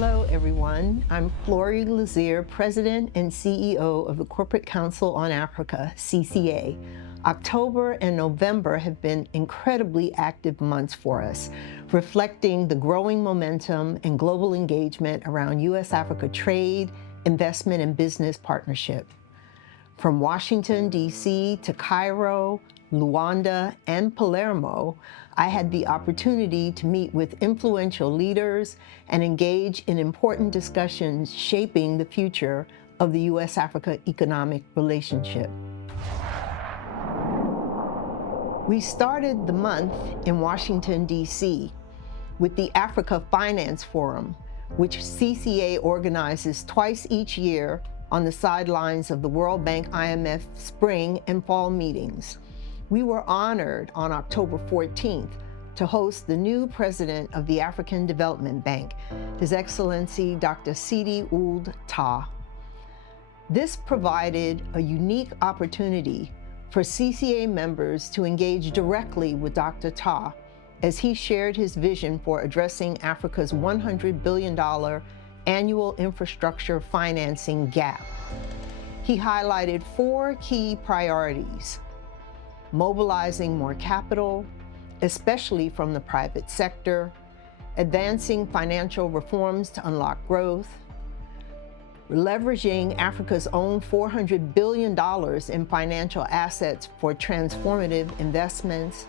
Hello, everyone. I'm Florie Liser, President and CEO of the Corporate Council on Africa, CCA. October and November have been incredibly active months for us, reflecting the growing momentum and global engagement around U.S.-Africa trade, investment, and business partnership. From Washington, D.C. to Cairo, Luanda, and Palermo, I had the opportunity to meet with influential leaders and engage in important discussions shaping the future of the U.S.-Africa economic relationship. We started the month in Washington, D.C. with the Africa Finance Forum, which CCA organizes twice each year on the sidelines of the World Bank IMF spring and fall meetings. We were honored on October 14th to host the new president of the African Development Bank, His Excellency Dr. Sidi Ould Tah. This provided a unique opportunity for CCA members to engage directly with Dr. Tah as he shared his vision for addressing Africa's $100 billion annual infrastructure financing gap. He highlighted 4 key priorities: mobilizing more capital, especially from the private sector, advancing financial reforms to unlock growth, leveraging Africa's own $400 billion in financial assets for transformative investments,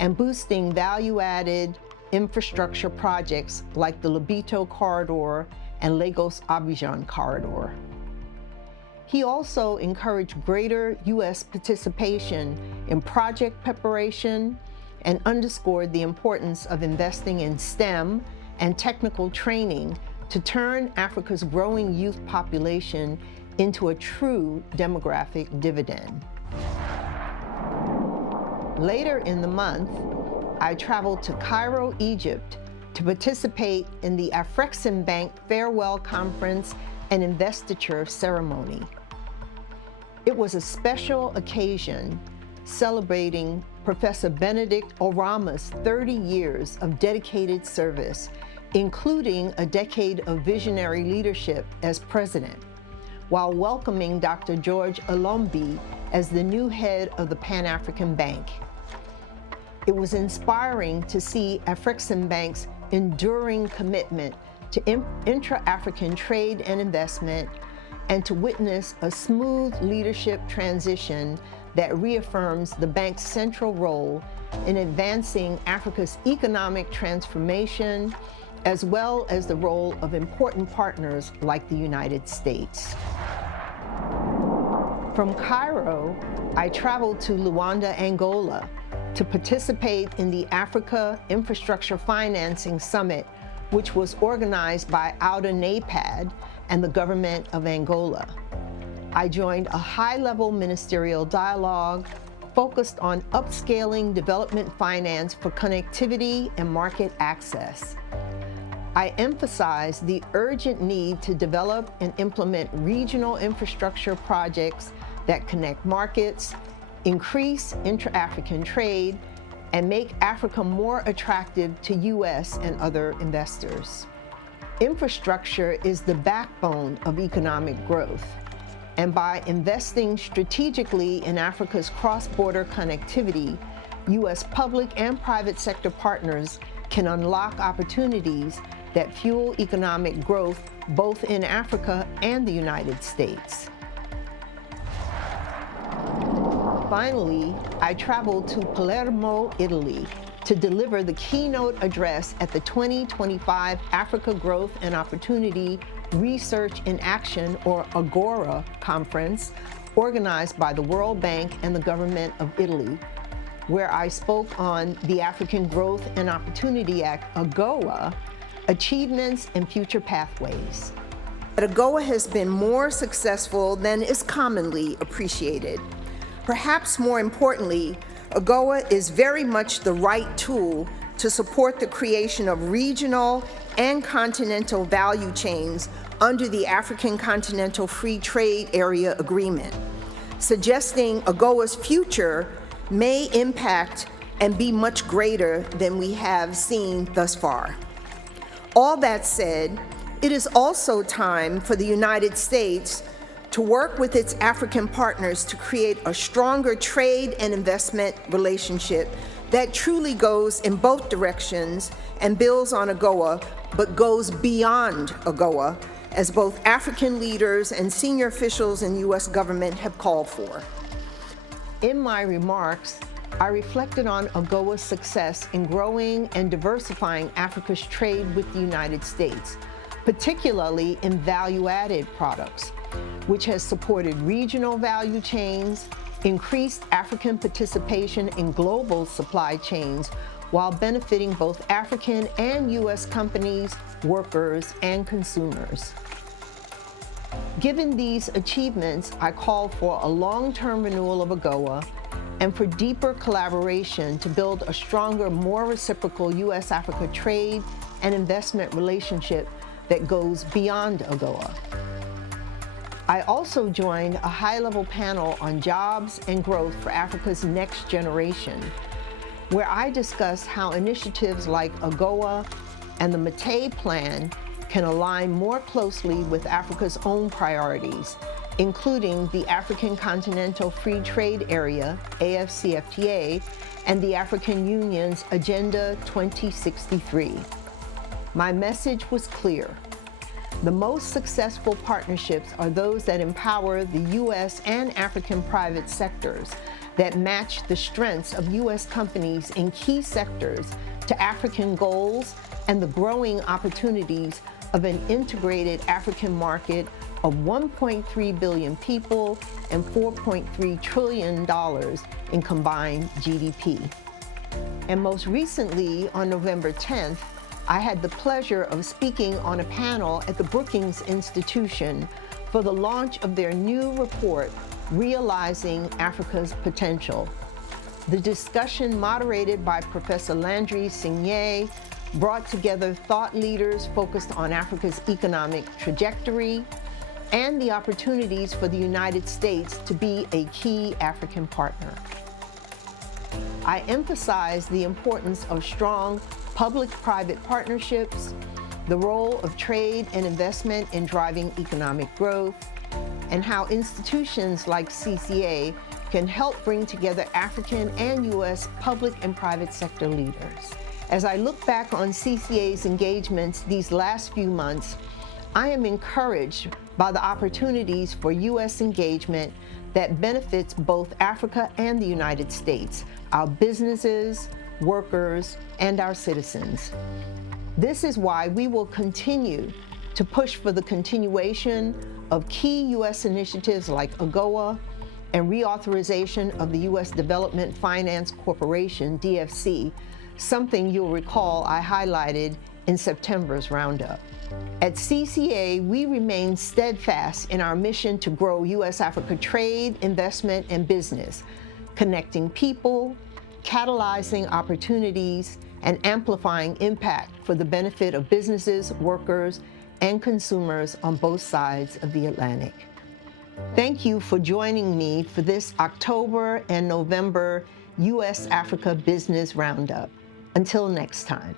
and boosting value-added infrastructure projects like the Lobito Corridor and Lagos-Abidjan Corridor. He also encouraged greater U.S. participation in project preparation and underscored the importance of investing in STEM and technical training to turn Africa's growing youth population into a true demographic dividend. Later in the month, I traveled to Cairo, Egypt, to participate in the Afreximbank Farewell Conference and Investiture Ceremony. It was a special occasion celebrating Professor Benedict Orama's 30 years of dedicated service, including a decade of visionary leadership as president, while welcoming Dr. George Alombi as the new head of the Pan-African Bank. It was inspiring to see Afreximbank's enduring commitment to intra-African trade and investment, and to witness a smooth leadership transition that reaffirms the bank's central role in advancing Africa's economic transformation, as well as the role of important partners like the United States. From Cairo, I traveled to Luanda, Angola, to participate in the Africa Infrastructure Financing Summit, which was organized by Ouda NAPAD and the government of Angola. I joined a high-level ministerial dialogue focused on upscaling development finance for connectivity and market access. I emphasized the urgent need to develop and implement regional infrastructure projects that connect markets, increase intra-African trade, and make Africa more attractive to U.S. and other investors. Infrastructure is the backbone of economic growth, and by investing strategically in Africa's cross-border connectivity, U.S. public and private sector partners can unlock opportunities that fuel economic growth both in Africa and the United States. Finally, I traveled to Palermo, Italy, to deliver the keynote address at the 2025 Africa Growth and Opportunity Research in Action, or Agora, conference, organized by the World Bank and the government of Italy, where I spoke on the African Growth and Opportunity Act, AGOA, achievements and future pathways. But AGOA has been more successful than is commonly appreciated. Perhaps more importantly, AGOA is very much the right tool to support the creation of regional and continental value chains under the African Continental Free Trade Area Agreement, suggesting AGOA's future may impact and be much greater than we have seen thus far. All that said, It is also time for the United States to work with its African partners to create a stronger trade and investment relationship that truly goes in both directions and builds on AGOA, but goes beyond AGOA, as both African leaders and senior officials in U.S. government have called for. In my remarks, I reflected on AGOA's success in growing and diversifying Africa's trade with the United States, particularly in value-added products, which has supported regional value chains, increased African participation in global supply chains, while benefiting both African and U.S. companies, workers, and consumers. Given these achievements, I call for a long-term renewal of AGOA and for deeper collaboration to build a stronger, more reciprocal U.S.-Africa trade and investment relationship that goes beyond AGOA. I also joined a high-level panel on jobs and growth for Africa's next generation, where I discussed how initiatives like AGOA and the Matei Plan can align more closely with Africa's own priorities, including the African Continental Free Trade Area, AFCFTA, and the African Union's Agenda 2063. My message was clear. The most successful partnerships are those that empower the U.S. and African private sectors, that match the strengths of U.S. companies in key sectors to African goals and the growing opportunities of an integrated African market of 1.3 billion people and $4.3 trillion in combined GDP. And most recently, on November 10th, I had the pleasure of speaking on a panel at the Brookings Institution for the launch of their new report, Realizing Africa's Potential. The discussion, moderated by Professor Landry Signé, brought together thought leaders focused on Africa's economic trajectory and the opportunities for the United States to be a key African partner. I emphasized the importance of strong public-private partnerships, the role of trade and investment in driving economic growth, and how institutions like CCA can help bring together African and U.S. public and private sector leaders. As I look back on CCA's engagements these last few months, I am encouraged by the opportunities for U.S. engagement that benefits both Africa and the United States, our businesses, workers, and our citizens. This is why we will continue to push for the continuation of key U.S. initiatives like AGOA and reauthorization of the U.S. Development Finance Corporation, DFC, something you'll recall I highlighted in September's roundup. At CCA, we remain steadfast in our mission to grow U.S.-Africa trade, investment, and business, connecting people, catalyzing opportunities, and amplifying impact for the benefit of businesses, workers, and consumers on both sides of the Atlantic. Thank you for joining me for this October and November U.S.-Africa Business Roundup. Until next time.